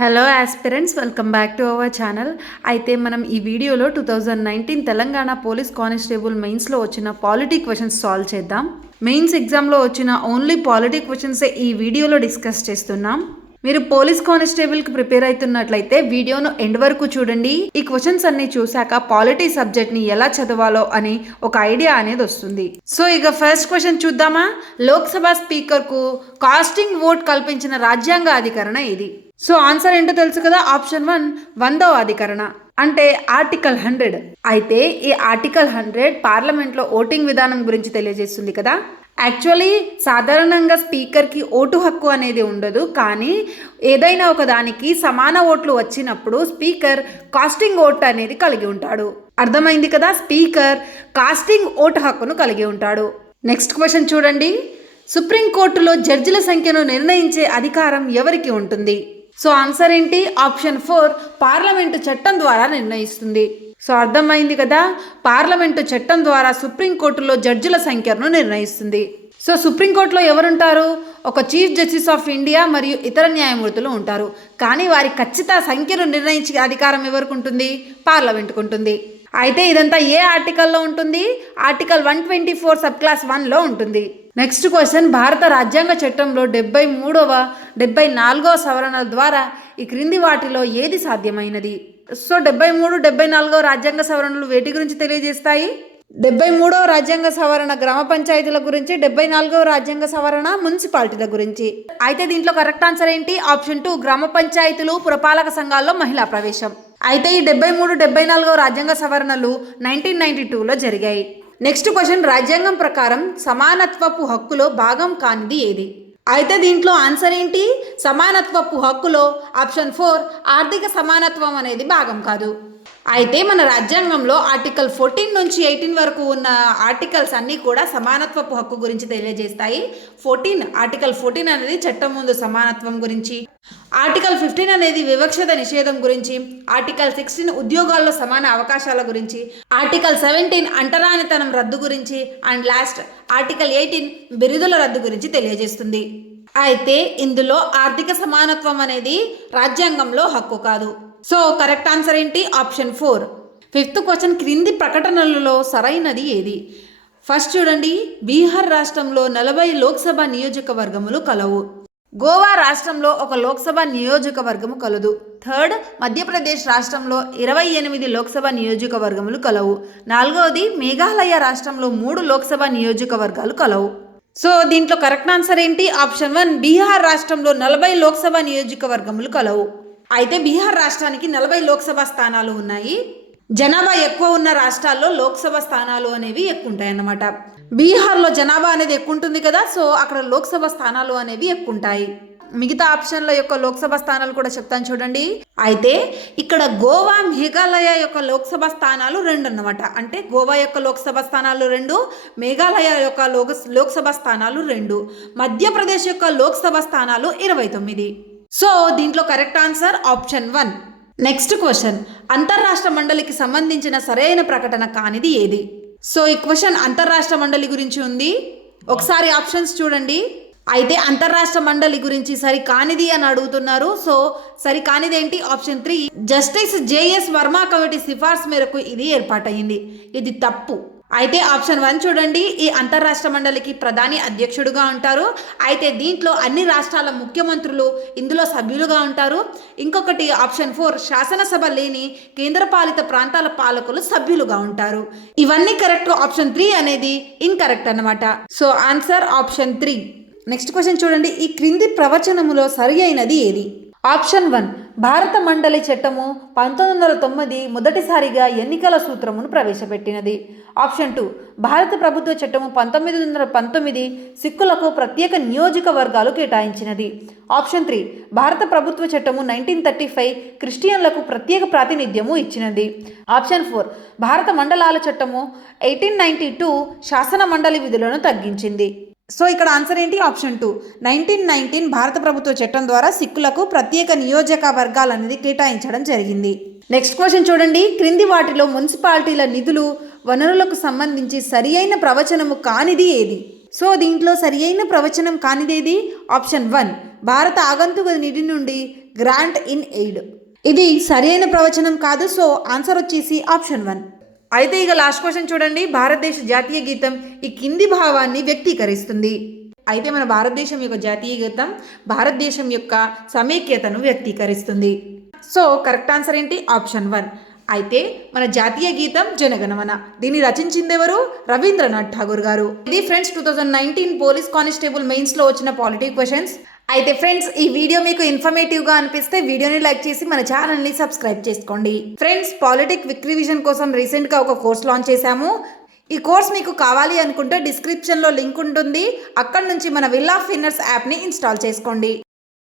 Hello aspirants, welcome back to our channel. అయితే మనం ఈ వీడియోలో 2019 తెలంగాణ పోలీస్ కానిస్టేబుల్ మెయిన్స్లో వచ్చిన పాలిటీ క్వశ్చన్స్ సాల్వ్ చేద్దాం. మెయిన్స్ ఎగ్జామ్లో వచ్చిన ఓన్లీ పాలిటీ క్వశ్చన్సే ఈ వీడియోలో డిస్కస్ చేస్తున్నాం. మీరు పోలీస్ కానిస్టేబుల్కి ప్రిపేర్ అవుతున్నట్లయితే వీడియోను ఎండ్ వరకు చూడండి. ఈ క్వశ్చన్స్ అన్ని చూశాక పాలిటీ సబ్జెక్ట్ని ఎలా చదవాలో అని ఒక ఐడియా అనేది వస్తుంది. సో ఇక ఫస్ట్ క్వశ్చన్ చూద్దామా. లోక్సభ స్పీకర్కు కాస్టింగ్ ఓట్ కల్పించిన రాజ్యాంగ అధికరణ ఇది. సో ఆన్సర్ ఏంటో తెలుసు కదా. ఆప్షన్ 1 100వ అధికరణ అంటే ఆర్టికల్ 100. అయితే ఈ ఆర్టికల్ 100 పార్లమెంట్లో ఓటింగ్ విధానం గురించి తెలియజేస్తుంది కదా. యాక్చువల్లీ సాధారణంగా స్పీకర్కి ఓటు హక్కు అనేది ఉండదు, కానీ ఏదైనా ఒక దానికి సమాన ఓట్లు వచ్చినప్పుడు స్పీకర్ కాస్టింగ్ ఓట్ అనేది కలిగి ఉంటాడు. అర్థమైంది కదా. స్పీకర్ కాస్టింగ్ ఓటు హక్కును కలిగి ఉంటాడు. నెక్స్ట్ క్వశ్చన్ చూడండి. సుప్రీంకోర్టులో జడ్జిల సంఖ్యను నిర్ణయించే అధికారం ఎవరికి ఉంటుంది? సో ఆన్సర్ ఏంటి? ఆప్షన్ 4 పార్లమెంటు చట్టం ద్వారా నిర్ణయిస్తుంది. సో అర్థమైంది కదా. పార్లమెంటు చట్టం ద్వారా సుప్రీంకోర్టులో జడ్జిల సంఖ్యను నిర్ణయిస్తుంది. సో సుప్రీంకోర్టులో ఎవరుంటారు? ఒక చీఫ్ జస్టిస్ ఆఫ్ ఇండియా మరియు ఇతర న్యాయమూర్తులు ఉంటారు. కానీ వారి ఖచ్చిత సంఖ్యను నిర్ణయించే అధికారం ఎవరికి ఉంటుంది? పార్లమెంటుకు ఉంటుంది. అయితే ఇదంతా ఏ ఆర్టికల్లో ఉంటుంది? ఆర్టికల్ 124 సబ్ క్లాస్ 1లో ఉంటుంది. Next question. భారత రాజ్యాంగ చట్టంలో 73వ 74వ సవరణల ద్వారా ఈ క్రింది వాటిలో ఏది సాధ్యమైనది? సో 73, 74వ రాజ్యాంగ సవరణలు వేటి గురించి తెలియజేస్తాయి? 73వ రాజ్యాంగ సవరణ గ్రామ పంచాయతీల గురించి, 74వ రాజ్యాంగ సవరణ మున్సిపాలిటీల గురించి. అయితే దీంట్లో కరెక్ట్ ఆన్సర్ ఏంటి? ఆప్షన్ 2 గ్రామ పంచాయతీలు, పురపాలక సంఘాల్లో మహిళా ప్రవేశం. అయితే ఈ 73, 74వ రాజ్యాంగ సవరణలు 1992లో జరిగాయి. Next question. రాజ్యాంగం ప్రకారం సమానత్వపు హక్కులో భాగం కానిది ఏది? అయితే దీంట్లో ఆన్సర్ ఏంటి? సమానత్వపు హక్కులో ఆప్షన్ 4 ఆర్థిక సమానత్వం అనేది భాగం కాదు. అయితే మన రాజ్యాంగంలో ఆర్టికల్ 14 నుంచి 18 వరకు ఉన్న ఆర్టికల్స్ అన్నీ కూడా సమానత్వపు హక్కు గురించి తెలియజేస్తాయి. ఆర్టికల్ 14 అనేది చట్టం ముందు సమానత్వం గురించి, ఆర్టికల్ 15 అనేది వివక్షత నిషేధం గురించి, ఆర్టికల్ 16 ఉద్యోగాల్లో సమాన అవకాశాల గురించి, ఆర్టికల్ 17 అంటరానితనం రద్దు గురించి, అండ్ లాస్ట్ ఆర్టికల్ 18 బిరుదుల రద్దు గురించి తెలియజేస్తుంది. అయితే ఇందులో ఆర్థిక సమానత్వం అనేది రాజ్యాంగంలో హక్కు కాదు. సో కరెక్ట్ ఆన్సర్ ఏంటి? ఆప్షన్ 4. Fifth question. క్రింది ప్రకటనలలో సరైనది ఏది? ఫస్ట్ చూడండి. బీహార్ రాష్ట్రంలో 40 లోక్సభ నియోజకవర్గములు కలవు. గోవా రాష్ట్రంలో ఒక లోక్సభ నియోజకవర్గము కలదు. థర్డ్. మధ్యప్రదేశ్ రాష్ట్రంలో 28 లోక్సభ నియోజకవర్గములు కలవు. 4వది. మేఘాలయ రాష్ట్రంలో 3 లోక్సభ నియోజకవర్గాలు కలవు. సో దీంట్లో కరెక్ట్ ఆన్సర్ ఏంటి? ఆప్షన్ 1 బీహార్ రాష్ట్రంలో 40 లోక్సభ నియోజకవర్గములు కలవు. అయితే బీహార్ రాష్ట్రానికి 40 లోక్సభ స్థానాలు ఉన్నాయి. జనాభా ఎక్కువ ఉన్న రాష్ట్రాల్లో లోక్సభ స్థానాలు అనేవి ఎక్కువ ఉంటాయి అన్నమాట. బీహార్లో జనాభా అనేది ఎక్కువ ఉంటుంది కదా, సో అక్కడ లోక్సభ స్థానాలు అనేవి ఎక్కువ ఉంటాయి. మిగతా ఆప్షన్ల యొక్క లోక్సభ స్థానాలు కూడా చెప్తాను చూడండి. అయితే ఇక్కడ గోవా, మేఘాలయ యొక్క లోక్సభ స్థానాలు 2 అన్నమాట. అంటే గోవా యొక్క లోక్సభ స్థానాలు 2, మేఘాలయ యొక్క లోక్సభ స్థానాలు 2, మధ్యప్రదేశ్ యొక్క లోక్సభ స్థానాలు 29. సో దీంట్లో correct answer option 1. Next question. అంతర్రాష్ట్ర మండలికి సంబంధించిన సరైన ప్రకటన కానిది ఏది? సో ఈ క్వశ్చన్ అంతర్రాష్ట్ర మండలి గురించి ఉంది. ఒకసారి ఆప్షన్స్ చూడండి. అయితే అంతర్రాష్ట్ర మండలి గురించి సరి కానిది అని అడుగుతున్నారు. సో సరి కానిది ఏంటి? Option 3 justice JS Varma committee సిఫార్సు మేరకు ఇది ఏర్పాటైంది. ఇది తప్పు. అయితే ఆప్షన్ 1 చూడండి. ఈ అంతర్రాష్ట్ర మండలికి ప్రధాని అధ్యక్షుడుగా ఉంటారు. అయితే దీంట్లో అన్ని రాష్ట్రాల ముఖ్యమంత్రులు ఇందులో సభ్యులుగా ఉంటారు. ఇంకొకటి ఆప్షన్ 4 శాసనసభ లేని కేంద్రపాలిత ప్రాంతాల పాలకులు సభ్యులుగా ఉంటారు. ఇవన్నీ కరెక్ట్. ఆప్షన్ 3 అనేది ఇన్కరెక్ట్ అన్నమాట. So answer option 3. Next question చూడండి. ఈ క్రింది ప్రవచనములో సరి అయినది ఏది? ఆప్షన్ 1 భారత మండలి చట్టము 1909 మొదటిసారిగా ఎన్నికల సూత్రమును ప్రవేశపెట్టినది. ఆప్షన్ 2 భారత ప్రభుత్వ చట్టము 1919 సిక్కులకు ప్రత్యేక నియోజకవర్గాలు కేటాయించినది. ఆప్షన్ 3 భారత ప్రభుత్వ చట్టము 1935 క్రిస్టియన్లకు ప్రత్యేక ప్రాతినిధ్యము ఇచ్చినది. ఆప్షన్ 4 భారత మండలాల చట్టము 1892 శాసన మండలి విధులను తగ్గించింది. సో ఇక్కడ ఆన్సర్ ఏంటి? ఆప్షన్ 2 1919 భారత ప్రభుత్వ చట్టం ద్వారా సిక్కులకు ప్రత్యేక నియోజకవర్గాలు అనేది కేటాయించడం జరిగింది. నెక్స్ట్ క్వశ్చన్ చూడండి. క్రింది వాటిలో మున్సిపాలిటీల నిధులు వనరులకు సంబంధించి సరి అయిన ప్రవచనము కానిది ఏది? సో దీంట్లో సరి అయిన ప్రవచనం కానిదేది? ఆప్షన్ 1, భారత ఆగంతుక నిధి నుండి గ్రాంట్ ఇన్ ఎయిడ్. ఇది సరైన ప్రవచనం కాదు. సో ఆన్సర్ వచ్చేసి ఆప్షన్ 1. అయితే ఇక లాస్ట్ క్వశ్చన్ చూడండి. భారతదేశ జాతీయ గీతం ఈ కింది భావాన్ని వ్యక్తీకరిస్తుంది. అయితే మన భారతదేశం యొక్క జాతీయ గీతం భారతదేశం యొక్క సమైక్యతను వ్యక్తీకరిస్తుంది. సో కరెక్ట్ ఆన్సర్ ఏంటి? ఆప్షన్ 1. అయితే మన జాతీయ గీతం జనగణమన. దీన్ని రచించింది ఎవరు? రవీంద్రనాథ్ ఠాగూర్ గారు. ఇది ఫ్రెండ్స్ 2019 పోలీస్ కానిస్టేబుల్ మెయిన్స్లో వచ్చిన పాలిటీ క్వశ్చన్స్. అయితే ఫ్రెండ్స్ ఈ వీడియో మీకు ఇన్ఫర్మేటివ్గా అనిపిస్తే వీడియోని లైక్ చేసి మన ఛానల్ని సబ్స్క్రైబ్ చేసుకోండి. ఫ్రెండ్స్ పాలిటిక్ క్విక్ రివిజన్ కోసం రీసెంట్గా ఒక కోర్స్ లాంచ్ చేశాము. ఈ కోర్స్ మీకు కావాలి అనుకుంటే డిస్క్రిప్షన్లో లింక్ ఉంటుంది. అక్కడ నుంచి మన విల్ ఆఫ్ విన్నర్స్ యాప్ని ఇన్స్టాల్ చేసుకోండి.